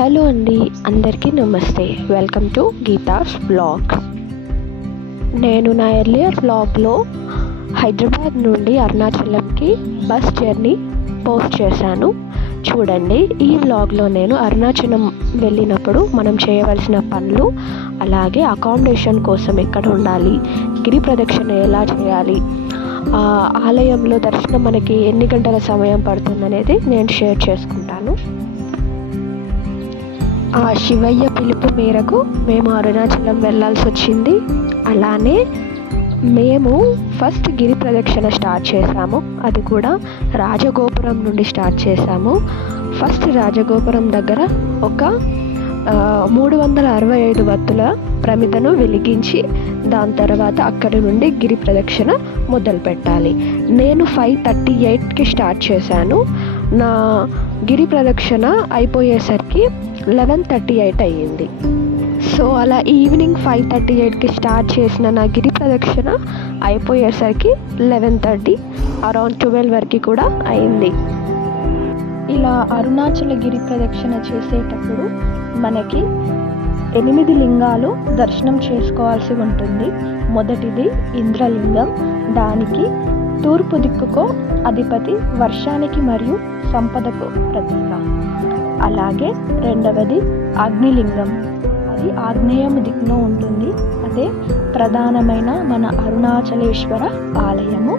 Hello అండి, అందరికీ నమస్తే. Welcome to Geetha's blogs. నేను నా ఎర్లియర్ బ్లాగ్లో హైదరాబాద్ నుండి అరుణాచలంకి బస్ జర్నీ పోస్ట్ చేశాను. చూడండి, ఈ బ్లాగ్లో నేను అరుణాచలం వెళ్ళినప్పుడు మనం చేయవలసిన పనులు, అలాగే అకామిడేషన్ కోసం ఎక్కడ ఉండాలి, గిరి ప్రదక్షిణ ఎలా చేయాలి, ఆలయంలో దర్శనం మనకి ఎన్ని గంటల సమయం పడుతుందనేది నేను షేర్ చేసుకుంటాను. ఆ శివయ్య పిలుపు మేరకు మేము అరుణాచలం వెళ్ళాల్సి వచ్చింది. అలానే మేము ఫస్ట్ గిరి ప్రదక్షిణ స్టార్ట్ చేసాము. అది కూడా రాజగోపురం నుండి స్టార్ట్ చేసాము. ఫస్ట్ రాజగోపురం దగ్గర ఒక 365 వత్తుల ప్రమిదను వెలిగించి దాని తర్వాత అక్కడి నుండి గిరి ప్రదక్షిణ మొదలు పెట్టాలి. నేను 5:38కి స్టార్ట్ చేశాను. నా గిరి ప్రదక్షిణ అయిపోయేసరికి 11:38 అయ్యింది. సో అలా ఈవినింగ్ 5:38కి స్టార్ట్ చేసిన నా గిరి ప్రదక్షిణ అయిపోయేసరికి 11:30 అరౌండ్ 12 వరకు కూడా అయింది. ఇలా అరుణాచల గిరి ప్రదక్షిణ చేసేటప్పుడు మనకి 8 లింగాలు దర్శనం చేసుకోవాల్సి ఉంటుంది. మొదటిది ఇంద్రలింగం, దానికి తూర్పు దిక్కుకో అధిపతి, వర్షానికి మరియు సంపదకు ప్రతీక. అలాగే రెండవది అగ్నిలింగం, అది ఆగ్నేయం దిక్కులో ఉంటుంది. అదే ప్రధానమైన మన అరుణాచలేశ్వర ఆలయము.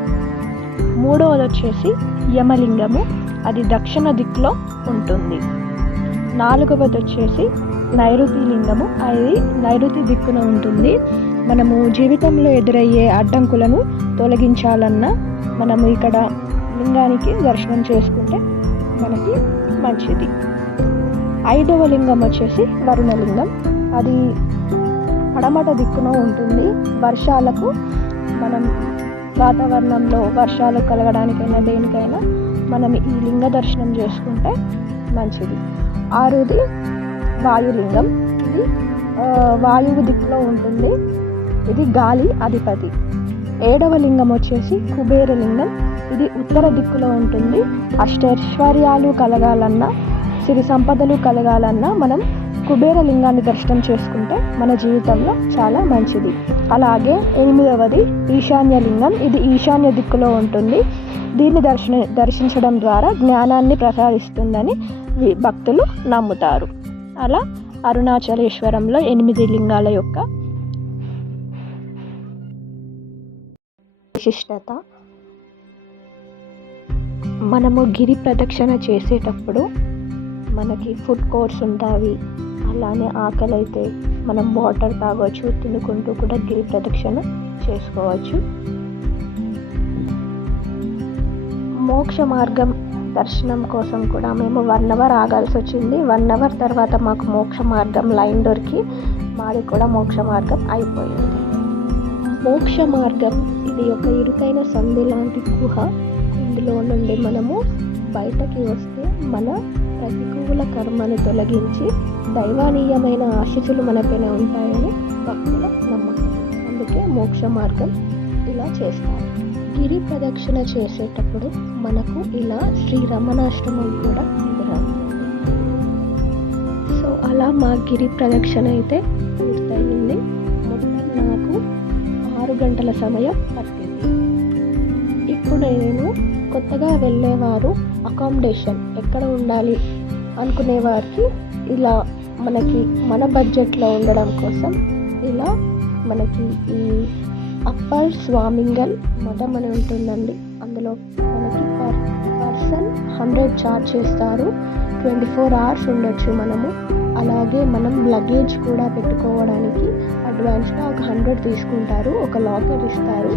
మూడవది వచ్చేసి యమలింగము, అది దక్షిణ దిక్కులో ఉంటుంది. నాలుగవది వచ్చేసి నైరుతి లింగము, అది నైరుతి దిక్కున ఉంటుంది. మనము జీవితంలో ఎదురయ్యే అడ్డంకులను తొలగించాలన్నా మనము ఇక్కడ లింగానికి దర్శనం చేసుకుంటే మనకి మంచిది. ఐదవ లింగం వచ్చేసి వరుణలింగం, అది పడమట దిక్కున ఉంటుంది. వర్షాలకు మనం వాతావరణంలో వర్షాలు కలగడానికైనా దేనికైనా మనం ఈ లింగ దర్శనం చేసుకుంటే మంచిది. ఆరోది వాయులింగం, ఇది వాయువు దిక్కులో ఉంటుంది. ఇది గాలి అధిపతి. ఏడవ లింగం వచ్చేసి కుబేరలింగం, ఇది ఉత్తర దిక్కులో ఉంటుంది. అష్టైశ్వర్యాలు కలగాలన్నా, సిరి సంపదలు కలగాలన్నా మనం కుబేరలింగాన్ని దర్శనం చేసుకుంటే మన జీవితంలో చాలా మంచిది. అలాగే ఎనిమిదవది ఈశాన్య లింగం, ఇది ఈశాన్య దిక్కులో ఉంటుంది. దీన్ని దర్శించడం ద్వారా జ్ఞానాన్ని ప్రసాదిస్తుందని భక్తులు నమ్ముతారు. అలా అరుణాచలేశ్వరంలో 8 లింగాల యొక్క విశిష్టత. మనము గిరి ప్రదక్షిణ చేసేటప్పుడు మనకి ఫుడ్ కోర్ట్స్ ఉంటాయి. అలానే ఆకలి అయితే మనం వాటర్ తాగవచ్చు, తినుకుంటూ కూడా గిరి ప్రదక్షిణ చేసుకోవచ్చు. మోక్ష మార్గం దర్శనం కోసం కూడా మేము 1 అవర్ ఆగాల్సి వచ్చింది. 1 అవర్ తర్వాత మాకు మోక్ష మార్గం లైన్ దొరికి మాది కూడా మోక్ష మార్గం అయిపోయింది. మోక్ష మార్గం ఇది ఒక ఇరుకైన సందు లాంటి గుహ. ఇందులో నుండి మనము బయటకి వస్తే మన ప్రతికూల కర్మను తొలగించి దైవానీయమైన ఆశీస్సులు మనపైన ఉంటాయని భక్తుల నమ్మకం. అందుకే మోక్ష మార్గం ఇలా చేస్తారు. గిరి ప్రదక్షిణ చేసేటప్పుడు మనకు ఇలా శ్రీ రమణాష్టమం కూడా ఎదురవుతుంది. సో అలా మా గిరి ప్రదక్షిణ అయితే పూర్తయింది. మొత్తం నాకు 6 గంటల సమయం పట్టింది. ఇప్పుడు నేను కొత్తగా వెళ్ళేవారు అకామిడేషన్ ఎక్కడ ఉండాలి అనుకునే వారికి ఇలా మనకి మన బడ్జెట్లో ఉండడం కోసం ఇలా మనకి ఈ అప్పర్ స్వామింగల్ మఠం అని ఉంటుందండి. అందులో మనకి పర్సన్ 100 ఛార్జ్ చేస్తారు. 24 అవర్స్ ఉండొచ్చు మనము. అలాగే మనం లగేజ్ కూడా పెట్టుకోవడానికి అడ్వాన్స్గా ఒక 100 తీసుకుంటారు. ఒక లాకర్ ఇస్తారు.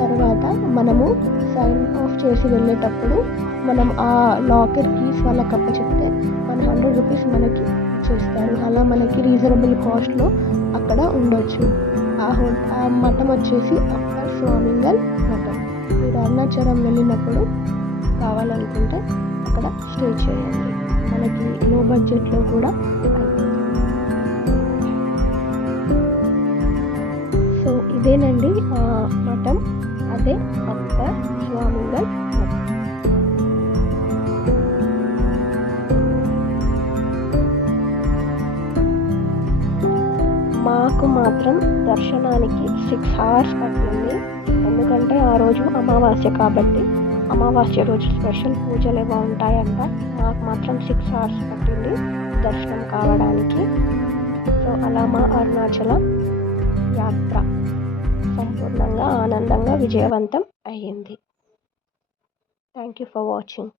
తర్వాత మనము సైన్ ఆఫ్ చేసి వెళ్ళేటప్పుడు మనం ఆ లాకర్ కీస్ వాళ్ళకి అప్పచెప్తే మన 100 రూపీస్ మనకి ఇచ్చేస్తారు. అలా మనకి రీజనబుల్ కాస్ట్లో అక్కడ ఉండొచ్చు. ఆ మఠం వచ్చేసి అప్పర్ స్వామింగల్ మఠం. మీరు అరుణాచలం వెళ్ళినప్పుడు కావాలనుకుంటే అక్కడ స్టే చేయండి. మనకి లో బడ్జెట్లో కూడా అయిపోతుంది. సో ఇదేనండి ఆ మఠం, అదే అప్పర్ స్వామింగల్ మఠం. మాకు మాత్రం దర్శనానికి 6 hours పట్టింది. ఎందుకంటే ఆ రోజు అమావాస్య కాబట్టి అమావాస్య రోజు స్పెషల్ పూజలు ఏవో ఉంటాయంట. మాకు మాత్రం 6 hours పట్టింది దర్శనం కావడానికి. సో అలా మా అరుణాచల యాత్ర సంపూర్ణంగా ఆనందంగా విజయవంతం అయ్యింది. Thank you for watching.